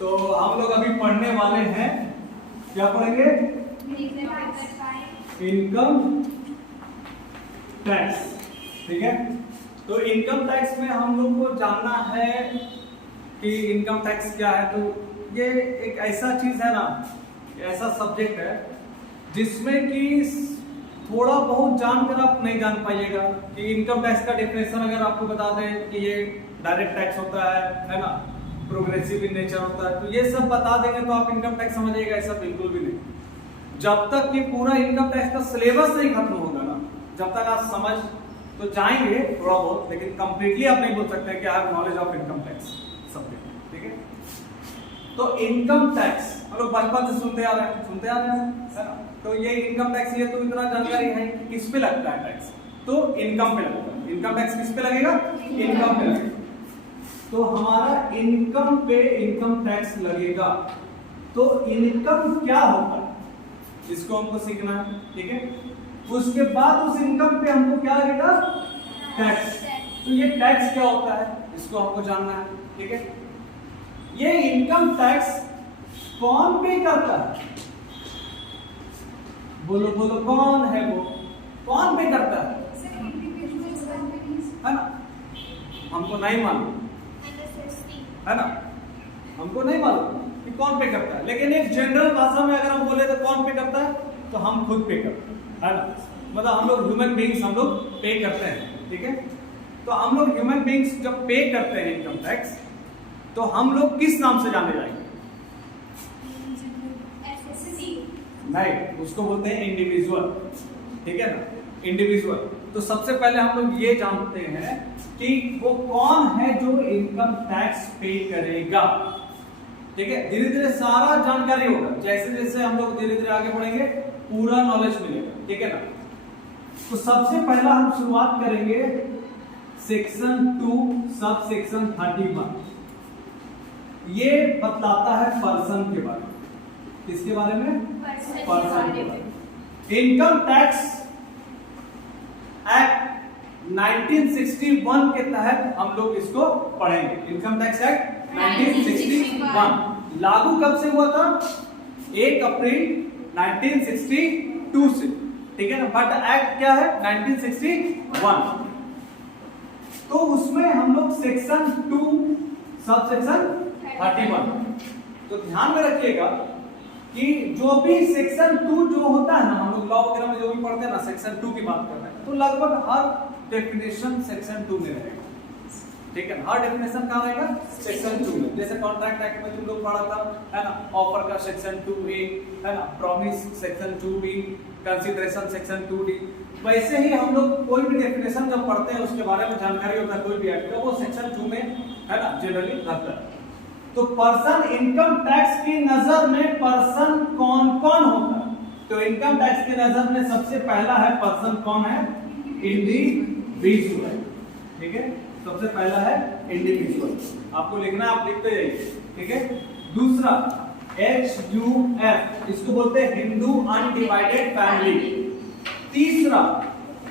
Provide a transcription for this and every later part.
तो हम लोग अभी पढ़ने वाले हैं, क्या पढ़ेंगे? Income tax. ठीक है, तो इनकम टैक्स में हम लोग को जानना है कि इनकम टैक्स क्या है। तो ये एक ऐसा चीज है ना, ऐसा सब्जेक्ट है जिसमें कि थोड़ा बहुत जानकर आप नहीं जान पाइएगा कि इनकम टैक्स का डेफिनेशन अगर आपको बता दें कि ये डायरेक्ट टैक्स होता है ना, प्रोग्रेसिव इन नेचर होता है, तो ये सब बता देंगे तो आप इनकम टैक्स समझिएगा। ऐसा बिल्कुल भी नहीं। जब तक कि पूरा इनकम टैक्स का सिलेबस नहीं खत्म होगा ना, जब तक आप समझ तो जाएंगे थोड़ा बहुत, लेकिन कंप्लीटली आप नहीं बोल सकते कि I have knowledge of income tax subject. ठीक है, तो इनकम टैक्स हम लोग बचपन से सुनते आ रहे हैं, है ना। तो ये इनकम टैक्स, ये तो इतना जानकारी है कि किस पे लगता है टैक्स, तो इनकम पे लगता है। इनकम टैक्स किस पे लगेगा? इनकम पे लगेगा। तो हमारा इनकम पे इनकम टैक्स लगेगा। तो इनकम क्या होता है, इसको हमको सीखना है। ठीक है, उसके बाद उस इनकम पे हमको क्या लगेगा? टैक्स। तो ये टैक्स क्या होता है, इसको हमको जानना है। ठीक है, ये इनकम टैक्स कौन पे करता है? बोलो बोलो, कौन है वो? कौन पे करता है ना? हमको नहीं मालूम, है ना, हमको नहीं मालूम कि कौन पे करता है, लेकिन एक जनरल भाषा में अगर हम बोले तो कौन पे करता है, तो हम खुद पे करते हैं, है ना। मतलब हम लोग ह्यूमन बीइंग्स हम लोग पे करते हैं। ठीक है, तो हम लोग ह्यूमन बीइंग्स जब पे करते हैं इनकम टैक्स, तो हम लोग किस नाम से जाने जाएंगे? नहीं, उसको बोलते हैं इंडिविजुअल। ठीक है ना, इंडिविजुअल। तो सबसे पहले हम लोग ये जानते हैं कि वो कौन है जो इनकम टैक्स पे करेगा। ठीक है, धीरे धीरे सारा जानकारी होगा, जैसे जैसे हम लोग धीरे धीरे आगे बढ़ेंगे पूरा नॉलेज मिलेगा। ठीक है ना, तो सबसे पहला हम शुरुआत करेंगे सेक्शन 2 सब सेक्शन 31। ये बतलाता है पर्सन के बारे में। किसके बारे में? पर्सन के बारे में। इनकम टैक्स एक्ट 1961 के तहत हम लोग इसको पढ़ेंगे। इनकम टैक्स एक्ट 1961 लागू कब से हुआ था? 1 अप्रैल 1962 से। ठीक है ना, बट एक्ट क्या है? 1961। तो उसमें हम लोग सेक्शन 2 सब सेक्शन 31, तो ध्यान में रखिएगा कि जो भी सेक्शन 2 जो होता है ना, हम लोग लॉ वगैरह में जो भी पढ़ते हैं ना, सेक्शन 2 की बात कर रहे हैं, तो लगभग हर डेफिनेशन सेक्शन 2 में रहेगा। ठीक है, हर डेफिनेशन कहाँ रहेगा? सेक्शन 2 में। जैसे कॉन्ट्रैक्ट एक्ट में तुम लोग पढ़ा था, है ना, ऑफर का सेक्शन 2A, है ना, promise section 2B, consideration section 2D। वैसे ही हम लोग कोई भी डेफिनेशन जब पढ़ते हैं उसके बारे में जानकारी होता है कोई भी एक्ट का, वो सेक्शन 2 में, है ना, जनरली रहता है। तो पर्सन, इनकम टैक्स की नजर में पर्सन कौन कौन होता है? तो इनकम टैक्स की नजर में सबसे पहला है पर्सन, कौन है? इंडिविजुअल। ठीक है, सबसे पहला है इंडिविजुअल। आपको लिखना है, आप लिखते जाइए। ठीक है, दूसरा HUF, इसको बोलते हैं हिंदू अनडिवाइडेड फैमिली। तीसरा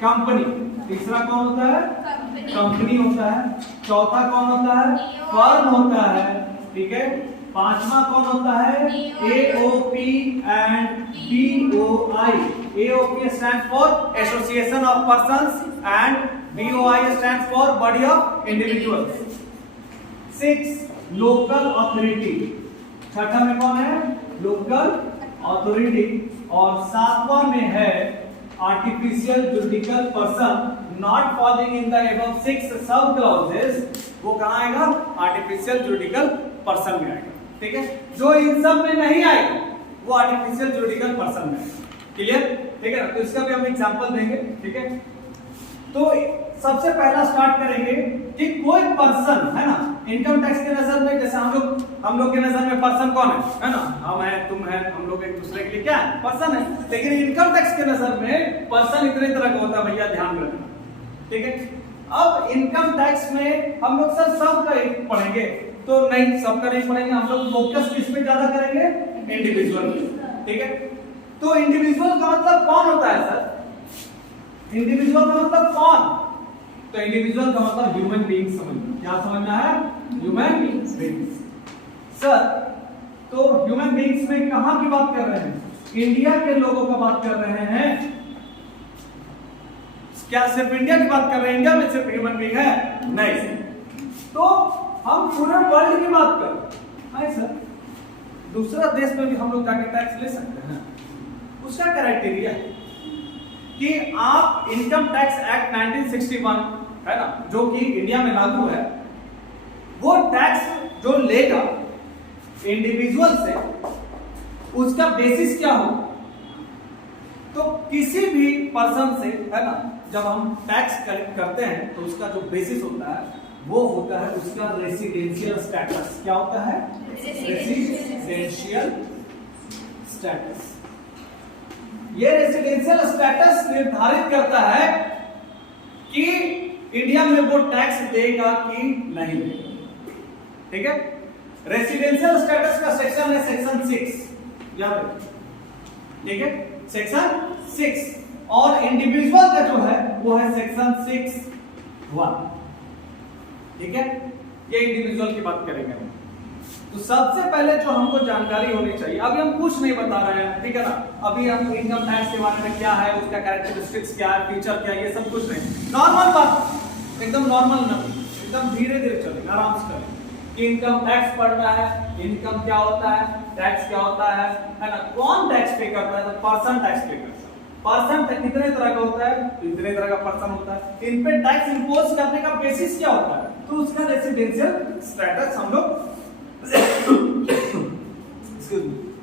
कंपनी, तीसरा कौन होता है? कंपनी होता है। चौथा कौन होता है? फर्म होता है। ठीक है, पांचवा कौन होता है? AOP and BOI। AOP stands for association of persons and BOI stands for body of individuals. 6 local authority, छठा में कौन है? Local authority. और सातवां में है artificial judicial person not falling in the above 6 सब क्लॉजेस। वो कहां आएगा? आर्टिफिशियल जुडिकल पर्सन में आएगा। ठीक है, जो इन सब में नहीं आएगा वो आर्टिफिशियल जुडिकल पर्सन में आएगा। क्लियर? ठीक है ना, तो इसका भी हम एग्जांपल देंगे। ठीक है, तो सबसे पहला स्टार्ट करेंगे कि कोई पर्सन, है ना, इनकम टैक्स के नजर में, जैसे हम लोग के नजर में पर्सन कौन है ना, हम हैं, तुम हैं, हम लोग एक दूसरे के लिए क्या है? पर्सन है। लेकिन इनकम टैक्स के नजर में पर्सन इतने तरह का होता है, भैया ध्यान रखना। ठीक है, अब इनकम टैक्स में हम लोग सर सबका एक पढ़ेंगे, तो नहीं, सबका नहीं पढ़ेंगे। हम लोग फोकस किस पे ज्यादा करेंगे? इंडिविजुअल। ठीक है, तो इंडिविजुअल का मतलब कौन होता है सर? इंडिविजुअल का मतलब कौन? तो इंडिविजुअल का मतलब ह्यूमन बीइंग समझना। क्या समझना है? Human being. सर तो ह्यूमन बींग्स में कहां की बात कर रहे हैं? इंडिया के लोगों का बात कर रहे हैं। क्या सिर्फ इंडिया की बात कर रहे हैं? इंडिया में सिर्फ ह्यूमन बींग है? नहीं, तो हम पूरे वर्ल्ड की बात कर रहे हैं सर। दूसरा देश में भी हम लोग जाके टैक्स ले सकते हैं। उसका क्राइटेरिया है कि आप इनकम टैक्स एक्ट 1961 है ना, जो कि इंडिया में लागू है, वो टैक्स जो लेगा इंडिविजुअल से, उसका बेसिस क्या हो? तो किसी भी पर्सन से है ना, जब हम टैक्स कलेक्ट करते हैं तो उसका जो बेसिस होता है वो होता है उसका रेसिडेंशियल स्टेटस। क्या होता है? Residential status. ये रेसिडेंशियल स्टेटस निर्धारित करता है कि इंडिया में वो टैक्स देगा कि नहीं देगा। ठीक है, रेसिडेंशियल स्टेटस का सेक्शन है सेक्शन 6, याद रखिए। ठीक है, सेक्शन 6, और इंडिविजुअल का जो है वो है सेक्शन 6(1). ठीक है, ये इंडिविजुअल की बात करेंगे हम। तो सबसे पहले जो हमको जानकारी होनी चाहिए, अभी हम कुछ नहीं बता रहे हैं, ठीक है ना, अभी हम इनकम टैक्स के बारे में क्या है, उसका कैरेक्टरिस्टिक्स क्या है, फीचर क्या है, ये सब कुछ नहीं, नॉर्मल बात, एकदम नॉर्मल ना, एकदम धीरे धीरे चलेंगे, आराम से चलेंगे कि इनकम टैक्स पढ़ना है, इनकम क्या होता है, टैक्स क्या होता है ना, कौन टैक्स पे करता है? तो पर्सन टैक्स पे करता है। पर्सन कितने तरह का होता है? तो इतने तरह का पर्सन होता है। इन पे टैक्स इंपोज करने का बेसिस क्या होता है? तो उसका रेसिडेंशियल स्टेटस हम लोग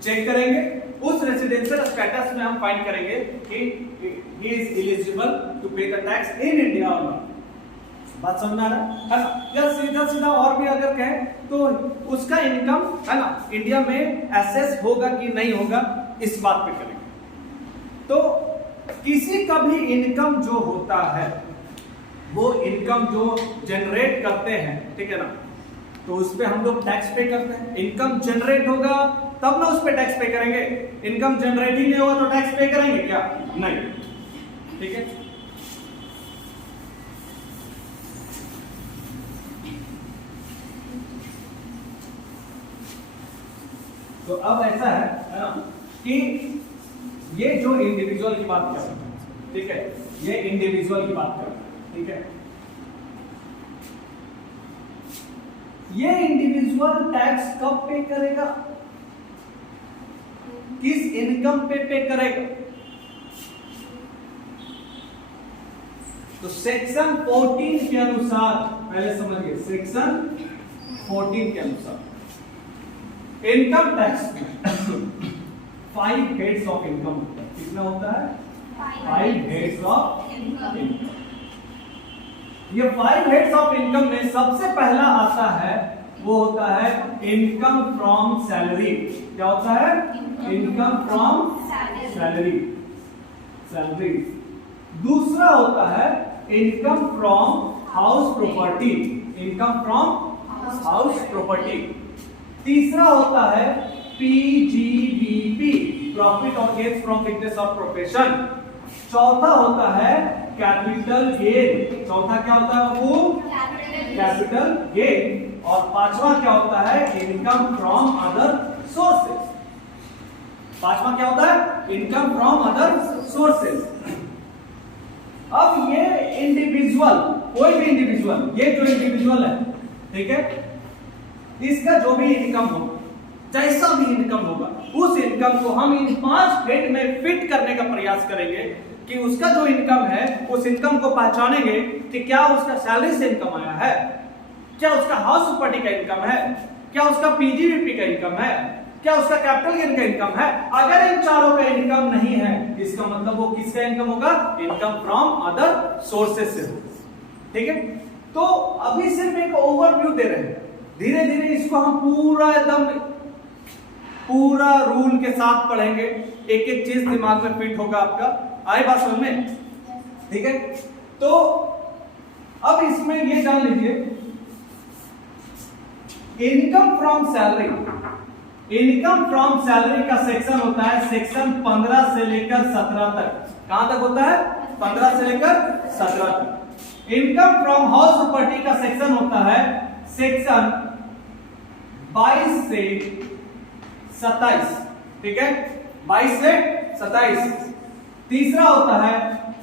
चेक करेंगे। उस रेसिडेंशियल स्टेटस में हम फाइंड करेंगे कि ही इज एलिजिबल टू पे द टैक्स इन इंडिया और नॉट। बात समझ आ रहा है ना? या सीधा सीधा और भी अगर कहें तो उसका इनकम है ना इंडिया में एसेस होगा कि नहीं होगा, इस बात पे करेंगे। तो किसी का भी इनकम जो होता है, वो इनकम जो जनरेट करते हैं, ठीक है ना, तो उस पे हम लोग टैक्स पे करते हैं। इनकम जनरेट होगा तब ना उस पे टैक्स पे करेंगे। इनकम जनरेट ही नहीं होगा तो टैक्स पे करेंगे क्या? नहीं। ठीक है, तो अब ऐसा है ना कि ये जो इंडिविजुअल की बात कर रहे हैं, ठीक है, ये इंडिविजुअल की बात कर रहे हैं, ठीक है, ये इंडिविजुअल टैक्स कब पे करेगा? किस इनकम पे करेगा? तो सेक्शन 14 के अनुसार, पहले समझिए, सेक्शन 14 के अनुसार इनकम टैक्स में 5 हेड्स ऑफ इनकम होता है। कितना होता है? 5 हेड्स ऑफ इनकम। ये 5 हेड्स ऑफ इनकम में सबसे पहला आता है, वो होता है इनकम फ्रॉम सैलरी। क्या होता है? Income from salary, salary. दूसरा होता है income from house property, income from house property. तीसरा होता है PGBP, प्रॉफिट और गेन फ्रॉम बिजनेस और प्रोफेशन। चौथा होता है कैपिटल गेन। चौथा क्या होता है वो? Capital gain. और पांचवा क्या होता है? Income from other sources. पांचवा क्या होता है? Income from other sources. अब ये इंडिविजुअल, कोई भी इंडिविजुअल, ये जो इंडिविजुअल है, ठीक है, इसका जो भी इनकम हो, जैसा भी इनकम होगा, उस इनकम को हम इन 5 हेड में फिट करने का प्रयास करेंगे कि उसका जो इनकम है, उस इनकम को पहचानेंगे कि क्या उसका सैलरी से इनकम आया है, क्या उसका हाउस प्रॉपर्टी का इनकम है, क्या उसका PGBP का इनकम है, क्या उसका कैपिटल गेन का इनकम है। अगर इन चारों का इनकम नहीं है, इसका मतलब वो किसका इनकम होगा? इनकम फ्रॉम अदर सोर्सेज से होगा। ठीक है, तो अभी सिर्फ एक ओवरव्यू दे रहे हैं, धीरे धीरे इसको हम पूरा एकदम पूरा रूल के साथ पढ़ेंगे, एक एक चीज दिमाग में फिट होगा आपका। आए बात समझ में? ठीक है, तो अब इसमें ये जान लीजिए, income from salary, income from salary का सेक्शन होता है सेक्शन 15 से लेकर 17 तक। कहां तक होता है? 15 से लेकर 17 तक। इनकम फ्रॉम हाउस प्रॉपर्टी का सेक्शन होता है सेक्शन 22 से 27, ठीक है, 22 से 27। तीसरा होता है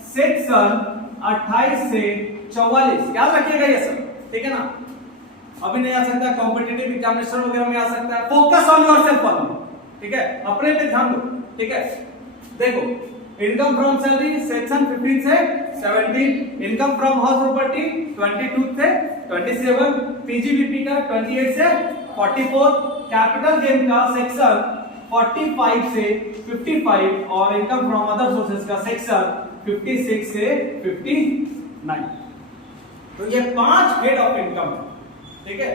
सेक्शन 28 से 44, याद रखिएगा ये सब, ठीक है ना। अभी नहीं आ सकता, कॉम्पिटिटिव एग्जामिनेशन वगैरह में आ सकता है। फोकस ऑन योरसेल्फ ओनली, ठीक है, अपने पे ध्यान दो, ठीक है। देखो, इनकम फ्रॉम सैलरी सेक्शन 15 से 17, इनकम फ्रॉम हाउस प्रॉपर्टी 22 से 27, पीजीबीपी का 28 से 44, कैपिटल गेन का सेक्शन 45 से 55 और इनकम फ्रॉम अदर सोर्सेज का सेक्शन 56 से 59। तो ये 5 हेड ऑफ इनकम, ठीक है।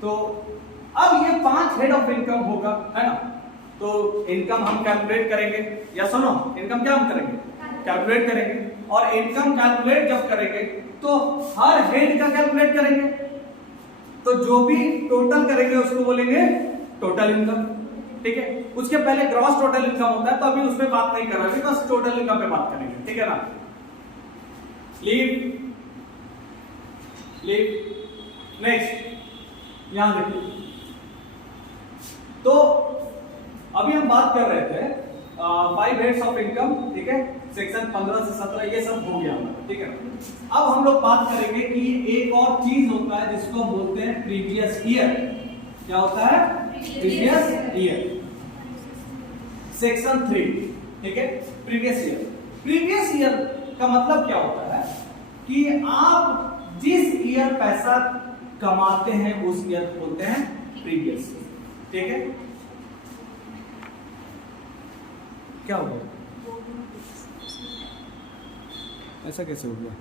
तो अब ये 5 हेड ऑफ इनकम होगा, है ना। तो इनकम हम कैलकुलेट करेंगे, या सुनो, इनकम क्या हम करेंगे, कैलकुलेट करेंगे। और इनकम कैलकुलेट जब करेंगे तो हर हेड का कैलकुलेट करेंगे, तो जो भी टोटल करेंगे उसको बोलेंगे टोटल इनकम, ठीक है। उसके पहले ग्रॉस टोटल इनकम होता है, तो अभी उसमें बात नहीं कर रहे, बस टोटल इनकम पे बात करेंगे, ठीक है ना। लीव नेक्स्ट, यहां देखिए। तो अभी हम बात कर रहे थे 5 हेड्स ऑफ इनकम, ठीक है, सेक्शन 15 से 17 ये सब हो गया हमारा, ठीक है। अब हम लोग बात करेंगे कि एक और चीज होता है जिसको हम बोलते हैं प्रीवियस ईयर। क्या होता है? प्रीवियस ईयर, सेक्शन 3, ठीक है, प्रीवियस ईयर। प्रीवियस ईयर का मतलब क्या होता है कि आप जिस ईयर पैसा कमाते हैं उस ईयर बोलते हैं प्रीवियस, ठीक है। क्या होगा, ऐसा कैसे हो गया?